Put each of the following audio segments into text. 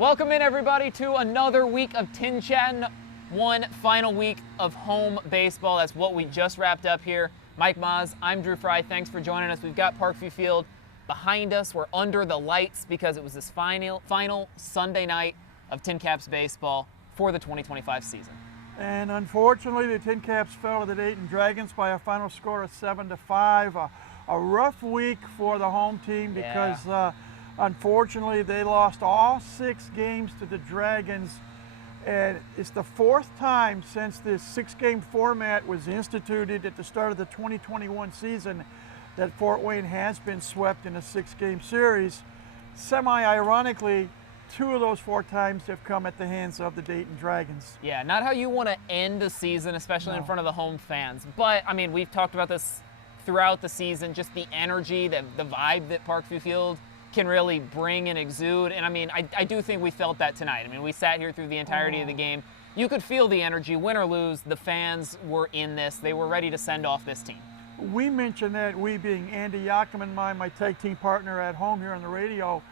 Welcome in, everybody, to another week of TinChattin, one final week of home baseball. That's what we just wrapped up here. Mike Maz, I'm Drew Fry. Thanks for joining us. We've got Parkview Field behind us. We're under the lights because it was this final Sunday night of TinCaps baseball for the 2025 season. And unfortunately, the TinCaps fell to the Dayton Dragons by a final score of 7-5. A rough week for the home team because unfortunately they lost all 6 games to the Dragons. And it's the 4th time since this 6-game format was instituted at the start of the 2021 season that Fort Wayne has been swept in a 6-game series. Semi-ironically, 2 of those 4 times have come at the hands of the Dayton Dragons. Yeah, not how you want to end the season, especially in front of the home fans. But, I mean, we've talked about this throughout the season, just the energy, the vibe that Parkview Field can really bring and exude. And, I mean, I do think we felt that tonight. I mean, we sat here through the entirety of the game. You could feel the energy, win or lose. The fans were in this. They were ready to send off this team. We mentioned that, we being Andy Yackerman, my tag team partner at home here on the radio,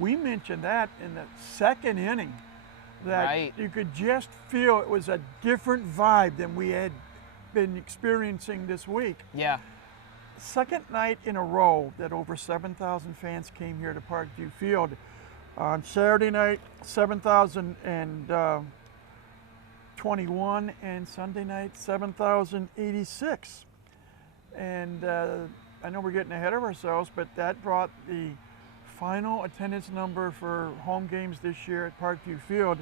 we mentioned that in the 2nd inning, that you could just feel it was a different vibe than we had been experiencing this week. Yeah. Second night in a row that over 7,000 fans came here to Parkview Field. On Saturday night, 7,021, and Sunday night, 7,086. And I know we're getting ahead of ourselves, but that brought the final attendance number for home games this year at Parkview Field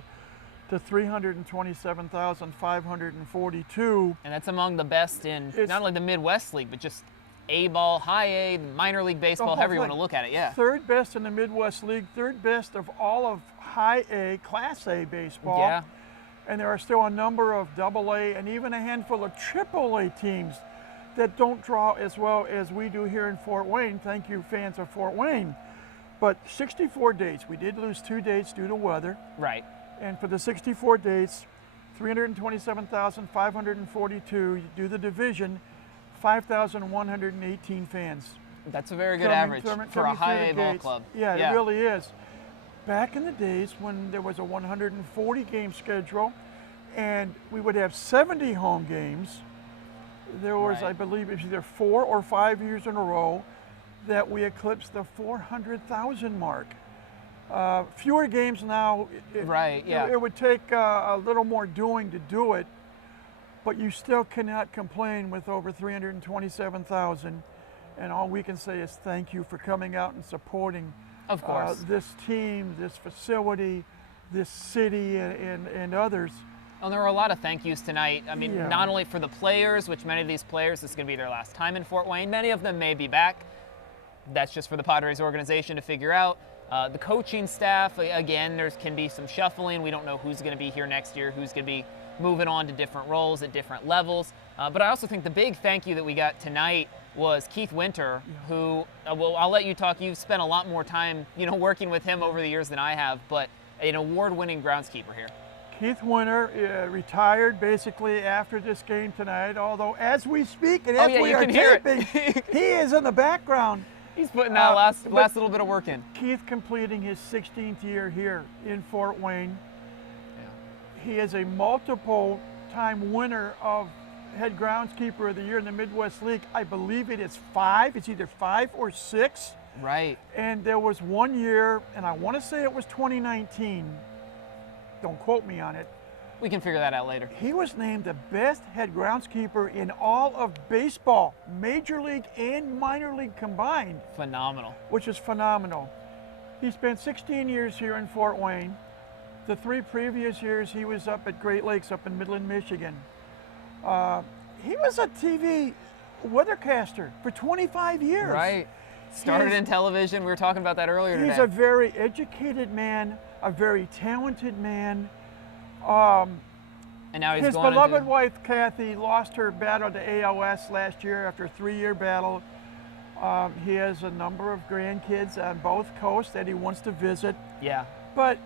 to 327,542. And that's among the best in not only the Midwest League, but just A-ball, high A, minor league baseball, however you want to look at it, yeah. 3rd best in the Midwest League, 3rd best of all of high A, Class A baseball. Yeah. And there are still a number of AA and even a handful of AAA teams that don't draw as well as we do here in Fort Wayne. Thank you, fans of Fort Wayne. But 64 dates. We did lose 2 dates due to weather. Right. And for the 64 dates, 327,542. You do the division, 5,118 fans. That's a very good average for a high A ball club. Yeah, it really is. Back in the days when there was a 140-game schedule and we would have 70 home games, there was, I believe, it was either 4 or 5 years in a row that we eclipsed the 400,000 mark. Fewer games now. It would take a little more doing to do it, but you still cannot complain with over 327,000. And all we can say is thank you for coming out and supporting this team, this facility, this city, and others. Well, there were a lot of thank yous tonight. I mean, not only for the players, which many of these players, this is going to be their last time in Fort Wayne. Many of them may be back. That's just for the Padres organization to figure out. The coaching staff, again, there can be some shuffling. We don't know who's going to be here next year, who's going to be moving on to different roles at different levels. But I also think the big thank you that we got tonight was Keith Winter, who, well, I'll let you talk. You've spent a lot more time, working with him over the years than I have, but an award-winning groundskeeper here. Keith Winter retired basically after this game tonight, although as we speak and as we are taping, he is in the background. He's putting that last little bit of work in. Keith completing his 16th year here in Fort Wayne. Yeah. He is a multiple-time winner of head groundskeeper of the year in the Midwest League. I believe it is 5. It's either 5 or 6. Right. And there was one year, and I want to say it was 2019. Don't quote me on it. We can figure that out later. He was named the best head groundskeeper in all of baseball, major league and minor league combined. Phenomenal. Which is phenomenal. He spent 16 years here in Fort Wayne. The 3 previous years he was up at Great Lakes up in Midland, Michigan. He was a TV weathercaster for 25 years. Right. Started in television. We were talking about that earlier today. He's a very educated man, a very talented man. And now he's his beloved wife, Kathy, lost her battle to ALS last year after a 3-year battle. He has a number of grandkids on both coasts that he wants to visit. Yeah. But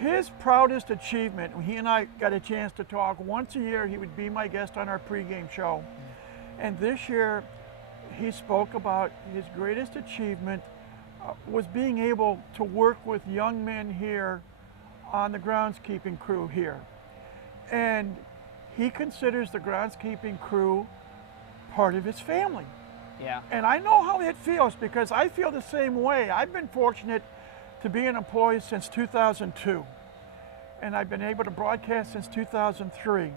his proudest achievement, he and I got a chance to talk once a year. He would be my guest on our pregame show. And this year, he spoke about his greatest achievement was being able to work with young men here on the groundskeeping crew here. And he considers the groundskeeping crew part of his family. Yeah. And I know how it feels because I feel the same way. I've been fortunate to be an employee since 2002. And I've been able to broadcast since 2003.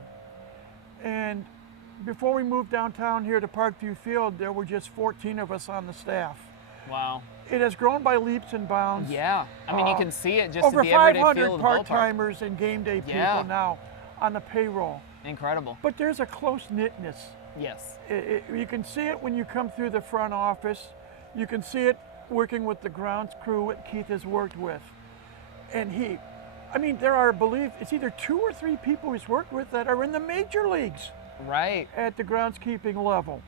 And before we moved downtown here to Parkview Field, there were just 14 of us on the staff. Wow. It has grown by leaps and bounds. Yeah. I mean, you can see it just over in the everyday 500 feel of the ballpark. part-timers and game day people Yeah. now on the payroll. Incredible. But there's a close-knitness. Yes. You can see it when you come through the front office. You can see it working with the grounds crew that Keith has worked with. And there are, it's either 2 or 3 people he's worked with that are in the major leagues. Right. At the groundskeeping level.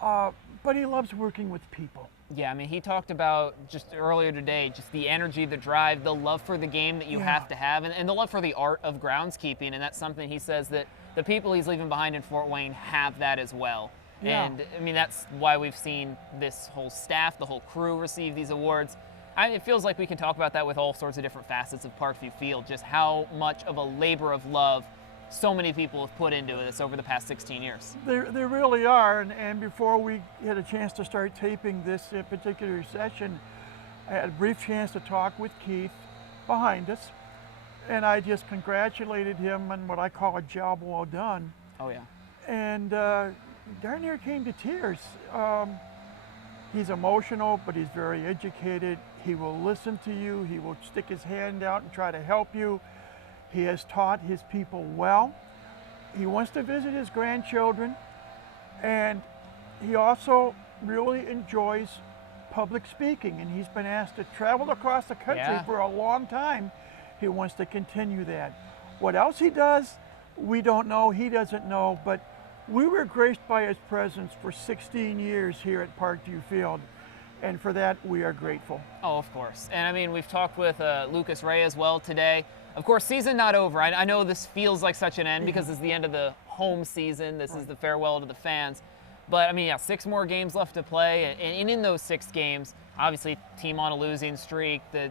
But he loves working with people. Yeah, I mean, he talked about just earlier today, just the energy, the drive, the love for the game that you have to have, and the love for the art of groundskeeping. And that's something he says that the people he's leaving behind in Fort Wayne have that as well. Yeah. And I mean, that's why we've seen this whole staff, the whole crew receive these awards. It feels like we can talk about that with all sorts of different facets of Parkview Field, just how much of a labor of love so many people have put into this over the past 16 years. They really are, and before we had a chance to start taping this particular session, I had a brief chance to talk with Keith behind us, and I just congratulated him on what I call a job well done. Oh yeah. And darn near came to tears. He's emotional, but he's very educated. He will listen to you. He will stick his hand out and try to help you. He has taught his people well. He wants to visit his grandchildren, and he also really enjoys public speaking, and he's been asked to travel across the country for a long time. He wants to continue that. What else he does, we don't know. He doesn't know, but we were graced by his presence for 16 years here at Parkview Field. And for that, we are grateful. Oh, of course. And I mean, we've talked with Lucas Ray as well today. Of course, season not over. I know this feels like such an end because it's the end of the home season. This is the farewell to the fans. But I mean, 6 more games left to play. And in those 6 games, obviously, team on a losing streak. The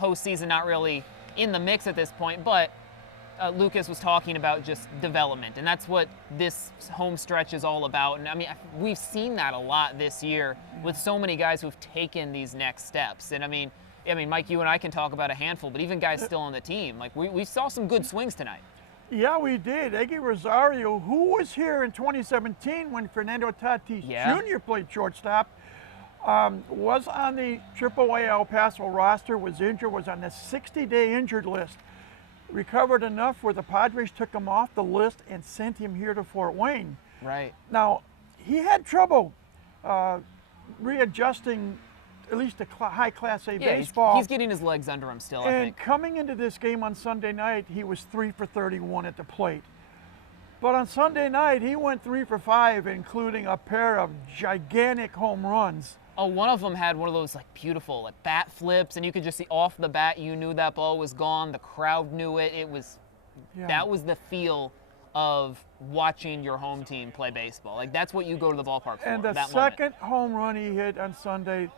postseason not really in the mix at this point. But Lucas was talking about just development, and that's what this home stretch is all about. And I mean, we've seen that a lot this year with so many guys who've taken these next steps. And I mean, Mike, you and I can talk about a handful, but even guys still on the team, like we saw some good swings tonight. Yeah, we did. Eggy Rosario, who was here in 2017 when Fernando Tatis Jr. played shortstop, was on the AAA El Paso roster, was injured, was on the 60-day injured list. Recovered enough where the Padres took him off the list and sent him here to Fort Wayne. Right. Now, he had trouble readjusting at least to high Class A baseball. He's getting his legs under him still, I think. And coming into this game on Sunday night, he was 3 for 31 at the plate. But on Sunday night, he went 3 for 5, including a pair of gigantic home runs. Oh, one of them had one of those beautiful bat flips, and you could just see off the bat, you knew that ball was gone. The crowd knew it. That was the feel of watching your home team play baseball. That's what you go to the ballpark for. And the second home run he hit on Sunday,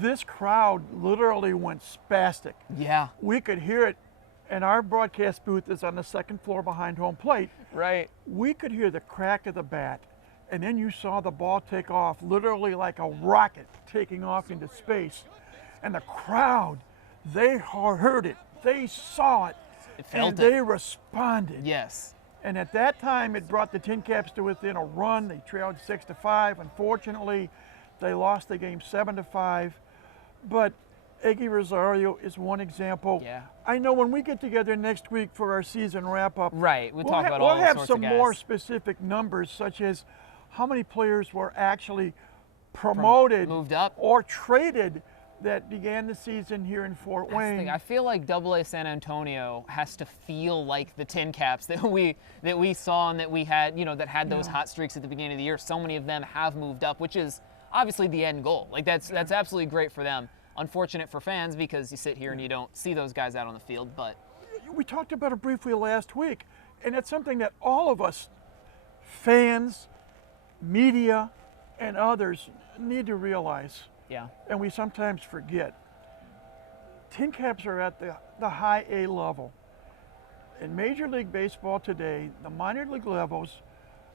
this crowd literally went spastic. Yeah. We could hear it, and our broadcast booth is on the second floor behind home plate. Right. We could hear the crack of the bat. And then you saw the ball take off, literally like a rocket taking off into space. And the crowd, they heard it, they saw it, they responded. Yes. And at that time, it brought the TinCaps to within a run. They trailed 6-5. Unfortunately, they lost the game 7-5. But Eggy Rosario is one example. Yeah. I know when we get together next week for our season wrap-up, right, we'll talk about all sorts of guys. We'll have some more specific numbers, such as how many players were actually promoted, moved up, or traded that began the season here in Fort Wayne. I feel like AA San Antonio has to feel like the TinCaps that we saw and that we had, that had those hot streaks at the beginning of the year. So many of them have moved up, which is obviously the end goal. That's absolutely great for them. Unfortunate for fans because you sit here and you don't see those guys out on the field. But we talked about it briefly last week, and it's something that all of us, fans, media, and others, need to realize. Yeah. And we sometimes forget. TinCaps are at the high A level. In Major League Baseball today, the minor league levels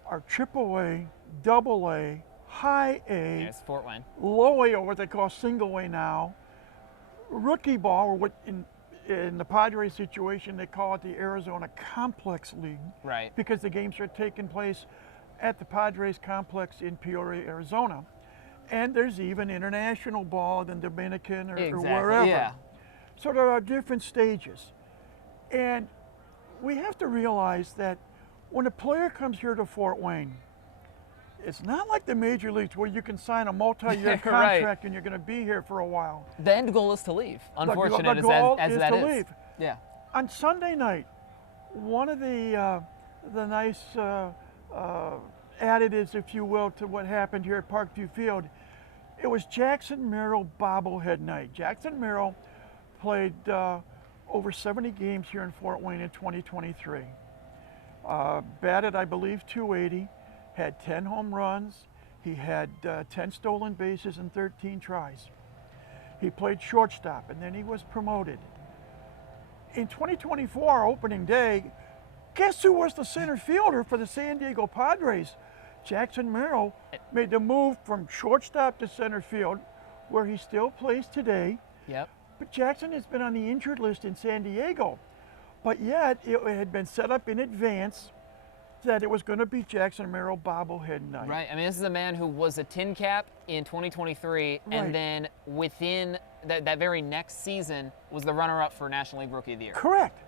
are AAA, AA, high A, There's Fort Wayne. low A, or what they call single A now, rookie ball, or what in the Padres situation they call it the Arizona Complex League, Right. because the games are taking place at the Padres Complex in Peoria, Arizona. And there's even international ball in Dominican or wherever. Yeah. So there are different stages. And we have to realize that when a player comes here to Fort Wayne, it's not like the major leagues where you can sign a multi-year contract Right. and you're going to be here for a while. The end goal is to leave. Unfortunate the goal as is that to is. leave. Yeah. On Sunday night, one of the nice additives, if you will, to what happened here at Parkview Field, it was Jackson Merrill bobblehead night. Jackson Merrill played over 70 games here in Fort Wayne in 2023. Batted, I believe, .280, had 10 home runs. He had 10 stolen bases and 13 tries. He played shortstop, and then he was promoted. In 2024, opening day, guess who was the center fielder for the San Diego Padres? Jackson Merrill made the move from shortstop to center field, where he still plays today. Yep. But Jackson has been on the injured list in San Diego. But yet, it had been set up in advance that it was going to be Jackson Merrill bobblehead night. Right. I mean, this is a man who was a TinCap in 2023, Right. and then within that very next season was the runner-up for National League Rookie of the Year. Correct.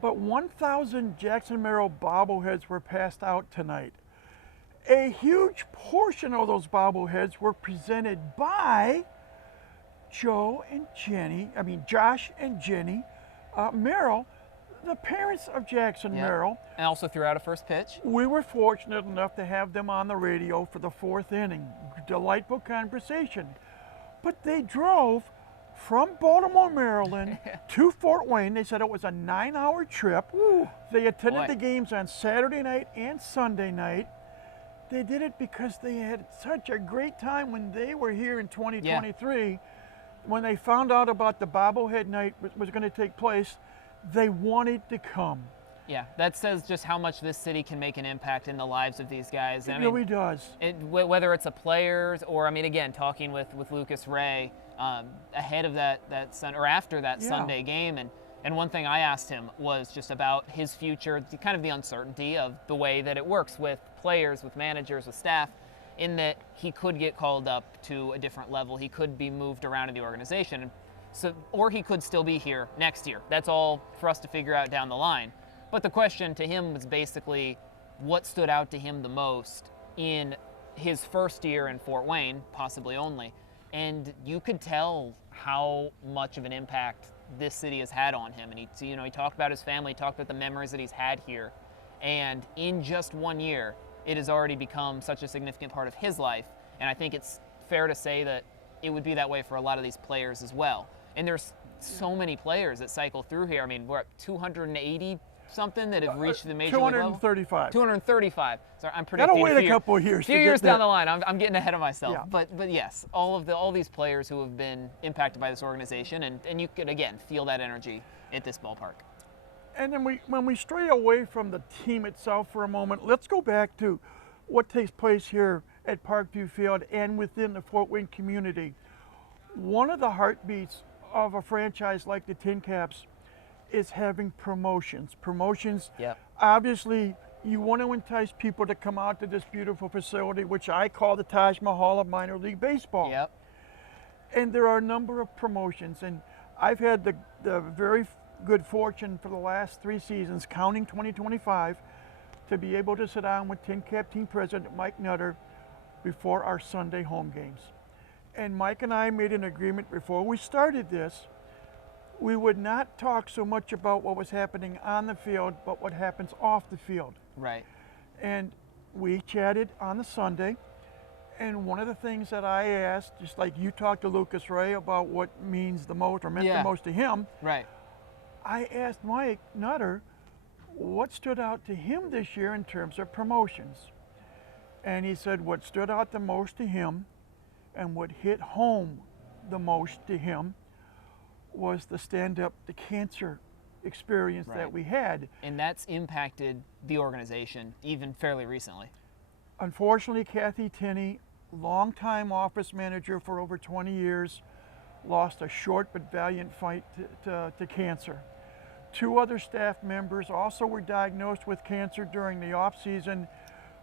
But 1,000 Jackson Merrill bobbleheads were passed out tonight. A huge portion of those bobbleheads were presented by Josh and Jenny Merrill, the parents of Jackson Yep. Merrill. And also threw out a first pitch. We were fortunate enough to have them on the radio for the fourth inning. Delightful conversation. But they drove from Baltimore, Maryland to Fort Wayne. They said it was a 9-hour trip. They attended Boy. the games on Saturday night and Sunday night. They did it because they had such a great time when they were here in 2023. When they found out about the bobblehead night was going to take place, they wanted to come. Yeah, that says just how much this city can make an impact in the lives of these guys. It really does. Whether it's a players or, I mean, again, talking with Lucas Ray ahead of that or after that Sunday game, and one thing I asked him was just about his future, kind of the uncertainty of the way that it works with players, with managers, with staff, in that he could get called up to a different level. He could be moved around in the organization. So, or he could still be here next year. That's all for us to figure out down the line. But the question to him was basically what stood out to him the most in his first year in Fort Wayne, possibly only. And you could tell how much of an impact this city has had on him. And he talked about his family, talked about the memories that he's had here. And in just 1 year, it has already become such a significant part of his life. And I think it's fair to say that it would be that way for a lot of these players as well. And there's so many players that cycle through here. I mean, we're at 280 something that have reached the major league level. 235. 235. Sorry, I'm predicting. Gotta wait a couple of years. A few years down the line, I'm getting ahead of myself. Yeah. But yes, all these players who have been impacted by this organization, and you could again feel that energy at this ballpark. And then when we stray away from the team itself for a moment, let's go back to what takes place here at Parkview Field and within the Fort Wayne community. One of the heartbeats of a franchise like the TinCaps is having promotions. Promotions, Yep. obviously, you want to entice people to come out to this beautiful facility, which I call the Taj Mahal of minor league baseball. Yep. And there are a number of promotions, and I've had the very good fortune for the last 3 seasons, counting 2025, to be able to sit down with TinCap team president Mike Nutter before our Sunday home games. And Mike and I made an agreement before we started this. We would not talk so much about what was happening on the field, but what happens off the field. Right. And we chatted on the Sunday. And one of the things that I asked, just like you talked to Lucas Ray about what means the most or meant the most to him, Right. I asked Mike Nutter what stood out to him this year in terms of promotions. And he said what stood out the most to him and what hit home the most to him was the Stand Up to Cancer experience that we had. And that's impacted the organization even fairly recently. Unfortunately, Kathy Tinney, longtime office manager for over 20 years, lost a short but valiant fight to cancer. 2 other staff members also were diagnosed with cancer during the off season,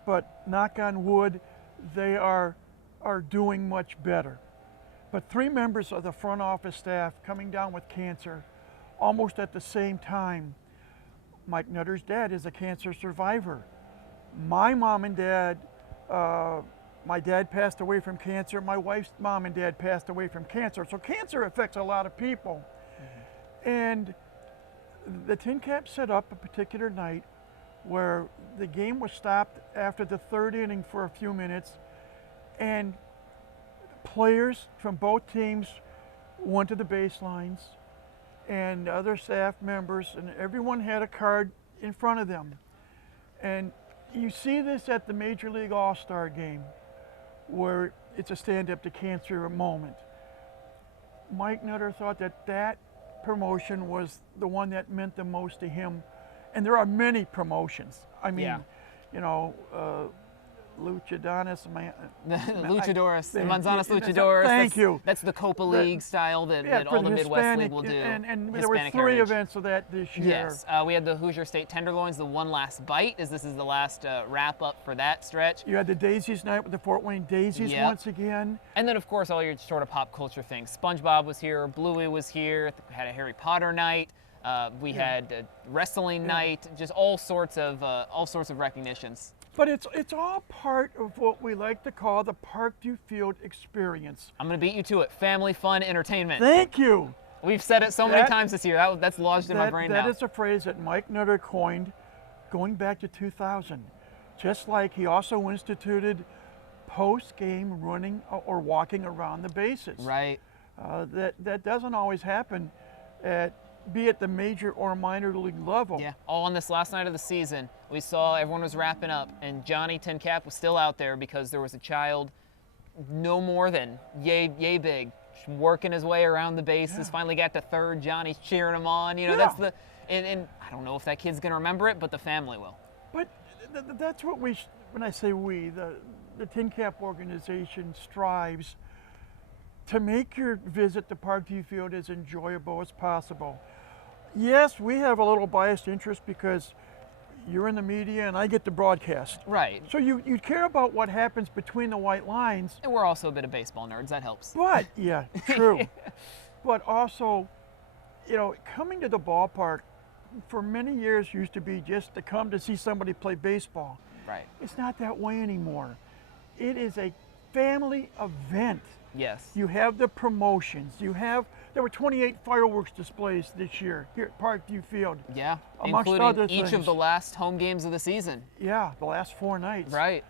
but knock on wood, they are doing much better. But 3 members of the front office staff coming down with cancer almost at the same time. Mike Nutter's dad is a cancer survivor. My mom and dad, my dad passed away from cancer. My wife's mom and dad passed away from cancer. So cancer affects a lot of people. And the TinCaps set up a particular night where the game was stopped after the 3rd inning for a few minutes, and players from both teams went to the baselines, and other staff members, and everyone had a card in front of them. And you see this at the Major League All-Star game, where it's a Stand Up to Cancer moment. Mike Nutter thought that promotion was the one that meant the most to him. And there are many promotions. I mean, you know, Luchadores, Manzanas Luchadores. Thank you. That's the Copa League style that all the Midwest League will do. And there were 3 events of that this year. Yes, we had the Hoosier State Tenderloins, the One Last Bite, as this is the last wrap up for that stretch. You had the Daisies night with the Fort Wayne Daisies once again. And then of course all your sort of pop culture things. SpongeBob was here, Bluey was here, had a Harry Potter night. We had a wrestling night, just all sorts of recognitions. But it's all part of what we like to call the Parkview Field experience. I'm going to beat you to it. Family, fun, entertainment. Thank you. We've said it so many times this year. That's lodged in my brain now. That is a phrase that Mike Nutter coined going back to 2000. Just like he also instituted post-game running or walking around the bases. Right. That doesn't always happen be it the major or minor league level. Yeah, all on this last night of the season, we saw everyone was wrapping up, and Johnny TinCap was still out there because there was a child no more than yay big, working his way around the bases, finally got to third, Johnny's cheering him on. You know, that's and I don't know if that kid's going to remember it, but the family will. But that's what when I say we, the TinCap organization strives to make your visit to Parkview Field as enjoyable as possible. Yes, we have a little biased interest because you're in the media and I get to broadcast. Right. So you care about what happens between the white lines. And we're also a bit of baseball nerds, that helps. But, yeah, true. But also, you know, coming to the ballpark for many years used to be just to come to see somebody play baseball. Right. It's not that way anymore. It is a family event. Yes. You have the promotions. There were 28 fireworks displays this year here at Parkview Field. Yeah, including other things. Each of the last home games of the season. Yeah, the last 4 nights. Right.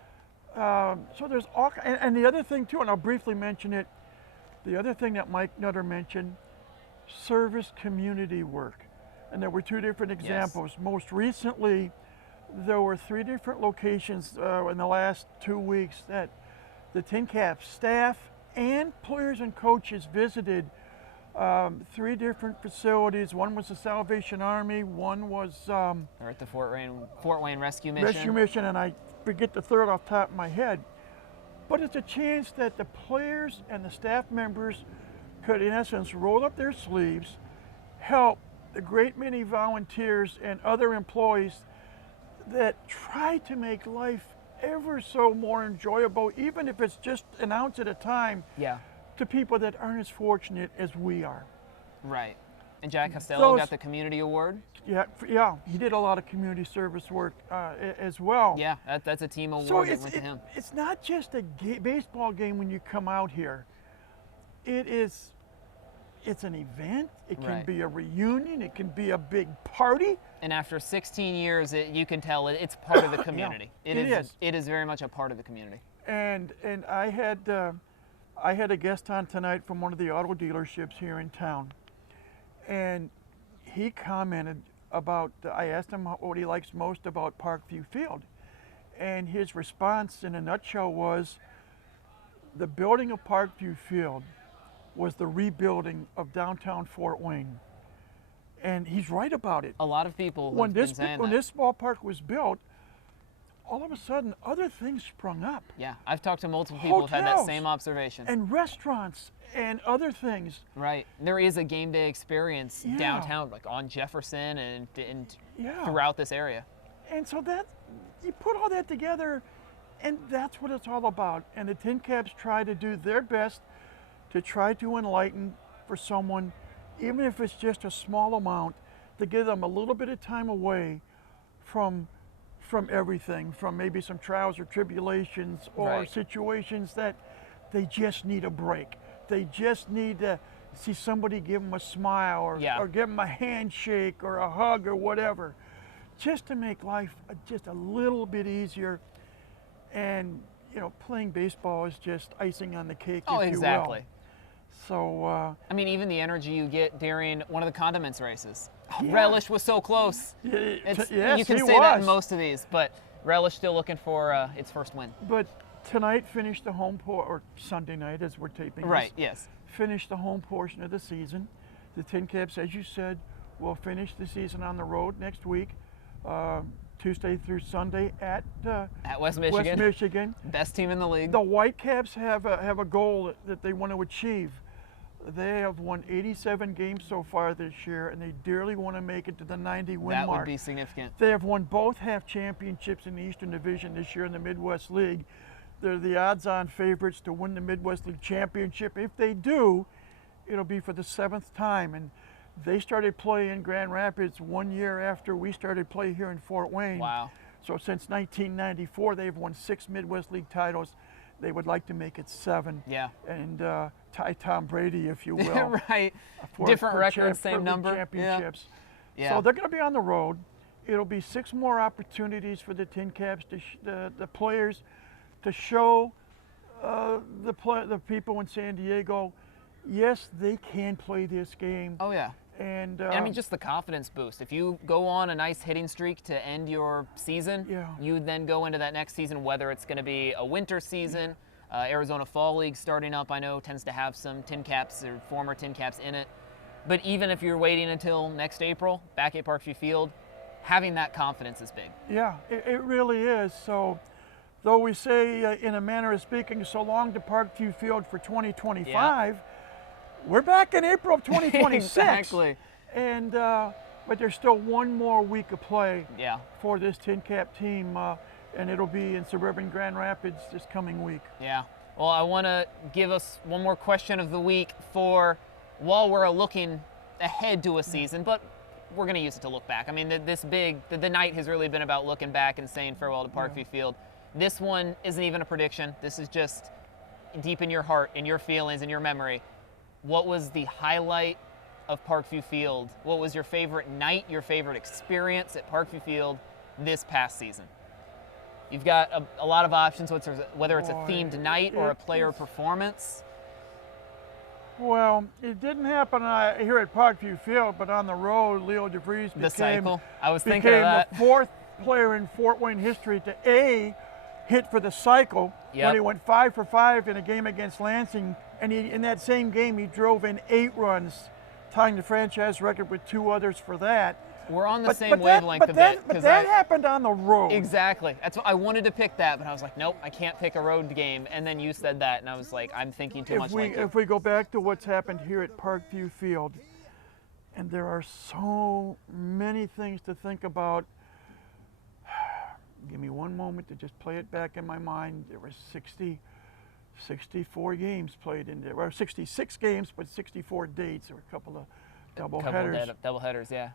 So there's all, and the other thing too, and I'll briefly mention it, the other thing that Mike Nutter mentioned, service community work. And there were 2 different examples. Yes. Most recently, there were 3 different locations in the last 2 weeks that the TinCaps staff and players and coaches visited 3 different facilities. One was the Salvation Army, one was they're at the Fort Wayne Rescue Mission. And I forget the third off the top of my head. But it's a chance that the players and the staff members could, in essence, roll up their sleeves, help the great many volunteers and other employees that try to make life ever so more enjoyable, even if it's just an ounce at a time, to people that aren't as fortunate as we are. Right. And Jack Costello got the community award? Yeah, he did a lot of community service work as well. Yeah, that's a team award that went to him. It's not just a baseball game when you come out here. It's an event, it can be a reunion, it can be a big party. And after 16 years, you can tell it's part of the community. It is very much a part of the community. And I had a guest on tonight from one of the auto dealerships here in town. And he commented about, I asked him what he likes most about Parkview Field. And his response in a nutshell was, the building of Parkview Field was the rebuilding of downtown Fort Wayne. And he's right about it. A lot of people When have this been saying when that. this ballpark was built, all of a sudden other things sprung up. Yeah, I've talked to multiple people who've had that Hotels same observation. and restaurants and other things. Right. There is a game day experience Yeah. downtown, like on Jefferson and Yeah. throughout this area. And so that you put all that together, and that's what it's all about. And the TinCaps try to do their best to try to enlighten for someone, even if it's just a small amount, to give them a little bit of time away from everything, from maybe some trials or tribulations or Right. situations that they just need a break. They just need to see somebody give them a smile or give them a handshake or a hug or whatever, just to make life just a little bit easier. And you know, playing baseball is just icing on the cake, Oh, if exactly. you will. So I mean, even the energy you get during one of the condiments races. Yeah. Relish was so close. yes, You can he say that in was. most of these, but Relish still looking for its first win. But tonight finished the home or Sunday night as we're taping Right, this, yes. finished the home portion of the season. The TinCaps, as you said, will finish the season on the road next week, Tuesday through Sunday at West Michigan. West Michigan. Best team in the league. The Whitecaps have a goal that they want to achieve. They have won 87 games so far this year, and they dearly want to make it to the 90-win That mark. would be significant. They have won both half championships in the Eastern Division this year in the Midwest League. They're the odds-on favorites to win the Midwest League championship. If they do, it'll be for the 7th time. And they started playing in Grand Rapids 1 year after we started play here in Fort Wayne. Wow. So since 1994, they've won 6 Midwest League titles. They would like to make it 7. Yeah. And tie Tom Brady, if you will. Right. Different record, same for number. championships. Yeah. So they're going to be on the road. It'll be 6 more opportunities for the TinCaps, the players, to show the people in San Diego, yes, they can play this game. Oh, yeah. And I mean, just the confidence boost. If you go on a nice hitting streak to end your season, you then go into that next season, whether it's going to be a winter season, Arizona Fall League starting up, I know, tends to have some TinCaps or former TinCaps in it. But even if you're waiting until next April, back at Parkview Field, having that confidence is big. Yeah, it really is. So, though we say, in a manner of speaking, so long to Parkview Field for 2025, we're back in April of 2026. Exactly. And but there's still 1 more week of play for this TinCap team, and it'll be in suburban Grand Rapids this coming week. Yeah. Well, I want to give us one more question of the week for while we're looking ahead to a season, but we're going to use it to look back. I mean, the night has really been about looking back and saying farewell to Parkview Field. This one isn't even a prediction. This is just deep in your heart, in your feelings, in your memory. What was the highlight of Parkview Field? What was your favorite night, your favorite experience at Parkview Field this past season? You've got a lot of options, whether it's a themed night or a player performance. Well, it didn't happen here at Parkview Field, but on the road, Leo DeVries The cycle. I was thinking became of that. the 4th player in Fort Wayne history to hit for the cycle when he went 5 for 5 in a game against Lansing, and in that same game he drove in 8 runs, tying the franchise record with 2 others for that. We're on the same wavelength a bit. But that happened on the road. Exactly. That's what I wanted to pick that, but I was like, nope, I can't pick a road game. And then you said that, and I was like, I'm thinking too much like you. If we go back to what's happened here at Parkview Field, and there are so many things to think about. Give me one moment to just play it back in my mind. There were 64 games played in there, or 66 games, but 64 dates. There were a couple of double headers. Double headers, yeah.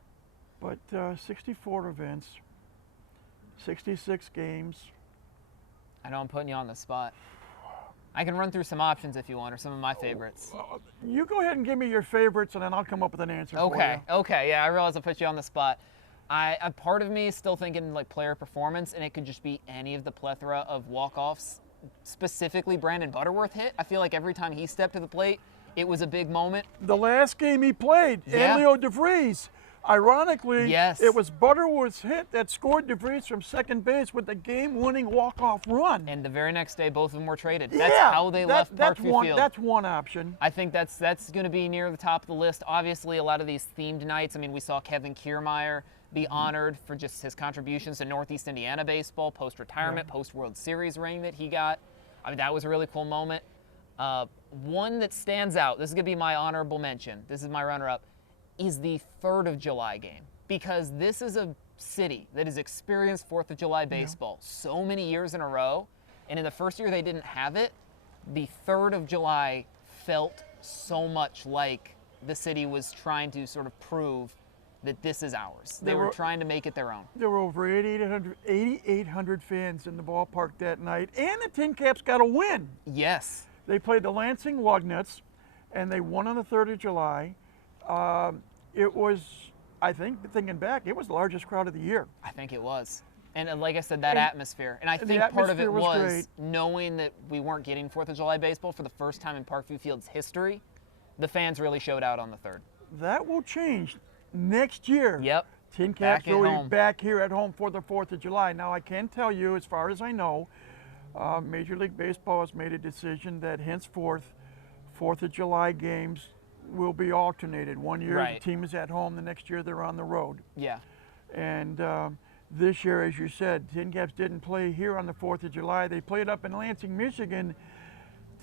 But 64 events, 66 games. I know I'm putting you on the spot. I can run through some options if you want, or some of my favorites. You go ahead and give me your favorites, and then I'll come up with an answer for you. Okay, yeah, I realize I put you on the spot. A part of me is still thinking like player performance, and it could just be any of the plethora of walk-offs. Specifically, Brandon Butterworth hit. I feel like every time he stepped to the plate, it was a big moment. The last game he played, and Leo DeVries. Ironically, Yes. it was Butterworth's hit that scored DeVries from second base with the game-winning walk-off run. And the very next day, both of them were traded. Yeah, That's how they left Parkview Field. That's one option. I think that's going to be near the top of the list. Obviously, a lot of these themed nights. I mean, we saw Kevin Kiermaier be honored for just his contributions to Northeast Indiana baseball, post-retirement, post-World Series ring that he got. I mean, that was a really cool moment. One that stands out, this is going to be my honorable mention, this is my runner-up, is the 3rd of July game. Because this is a city that has experienced 4th of July baseball so many years in a row, and in the first year they didn't have it, the 3rd of July felt so much like the city was trying to sort of prove that this is ours. They were trying to make it their own. There were over 8,800 fans in the ballpark that night, and the TinCaps got a win. Yes. They played the Lansing Lugnuts, and they won on the 3rd of July. It was, I think, thinking back, it was the largest crowd of the year. I think it was. And like I said, that atmosphere. And I think part of it was knowing that we weren't getting 4th of July baseball for the first time in Parkview Field's history. The fans really showed out on the 3rd. That will change next year. Yep. TinCaps will be back here at home for the 4th of July. Now, I can tell you, as far as I know, Major League Baseball has made a decision that henceforth, 4th of July games will be alternated. One year the team is at home, the next year they're on the road. Yeah. And this year, as you said, TinCaps didn't play here on the 4th of July. They played up in Lansing, Michigan.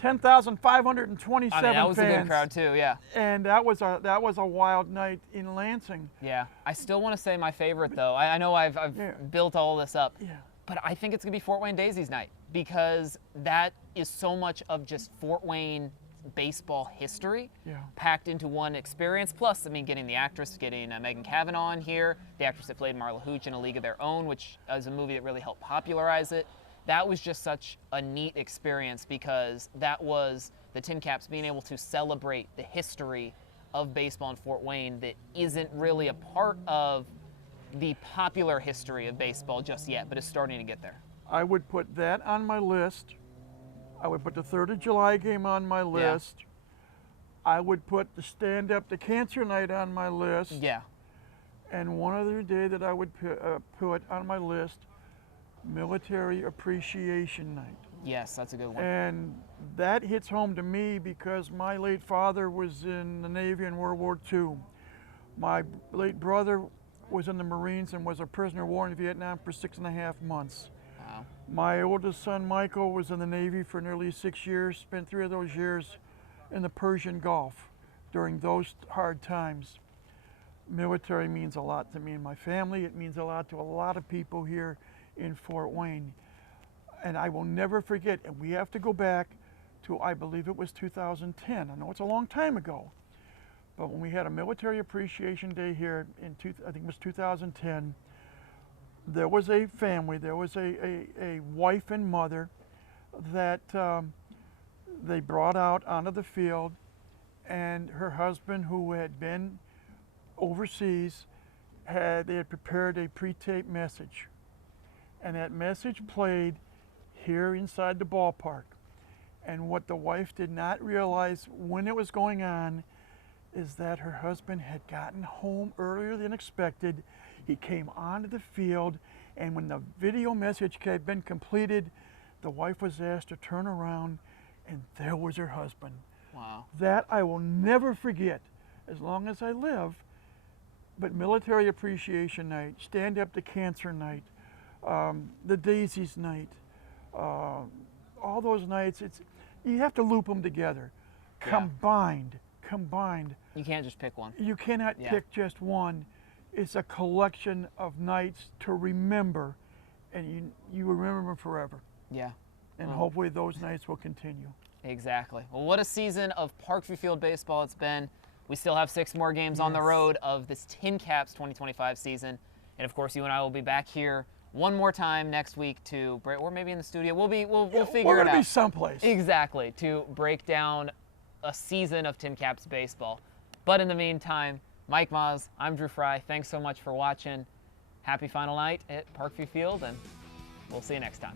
10,527 fans. That was a good crowd too, yeah. And that was a wild night in Lansing. Yeah. I still want to say my favorite though. I know I've built all this up. Yeah. But I think it's going to be Fort Wayne Daisies night, because that is so much of just Fort Wayne baseball history packed into one experience. Plus, I mean, getting Megan Cavanaugh in here, the actress that played Marla Hooch in A League of Their Own, which is a movie that really helped popularize it. That was just such a neat experience, because that was the TinCaps being able to celebrate the history of baseball in Fort Wayne that isn't really a part of the popular history of baseball just yet, but is starting to get there. I would put that on my list. I would put the 3rd of July game on my list. I would put the Stand Up to Cancer night on my list. Yeah. And one other day that I would put on my list, Military Appreciation Night. Yes, that's a good one. And that hits home to me because my late father was in the Navy in World War II. My late brother was in the Marines and was a prisoner of war in Vietnam for 6.5 months. Wow. My oldest son, Michael, was in the Navy for nearly 6 years, spent 3 of those years in the Persian Gulf during those hard times. Military means a lot to me and my family. It means a lot to a lot of people here in Fort Wayne. And I will never forget, and we have to go back to, I believe it was 2010. I know it's a long time ago, but when we had a Military Appreciation Day here in, I think it was 2010, there was a family, there was a wife and mother that they brought out onto the field, and her husband, who had been overseas, they had prepared a pre-taped message. And that message played here inside the ballpark. And what the wife did not realize when it was going on is that her husband had gotten home earlier than expected. He came onto the field, and when the video message had been completed, the wife was asked to turn around, and there was her husband. Wow. That I will never forget as long as I live. But Military Appreciation Night, Stand Up to Cancer Night, the Daisies Night, all those nights, you have to loop them together, combined. You can't just pick one. You cannot pick just one. It's a collection of nights to remember, and you remember them forever. Yeah. And hopefully those nights will continue. Exactly. Well, what a season of Parkview Field baseball it's been. We still have 6 more games on the road of this TinCaps 2025 season. And of course, you and I will be back here one more time next week to break, or maybe in the studio. We'll figure it out. We're gonna be someplace. Exactly, to break down a season of TinCaps baseball. But in the meantime, Mike Maz, I'm Drew Fry. Thanks so much for watching. Happy final night at Parkview Field, and we'll see you next time.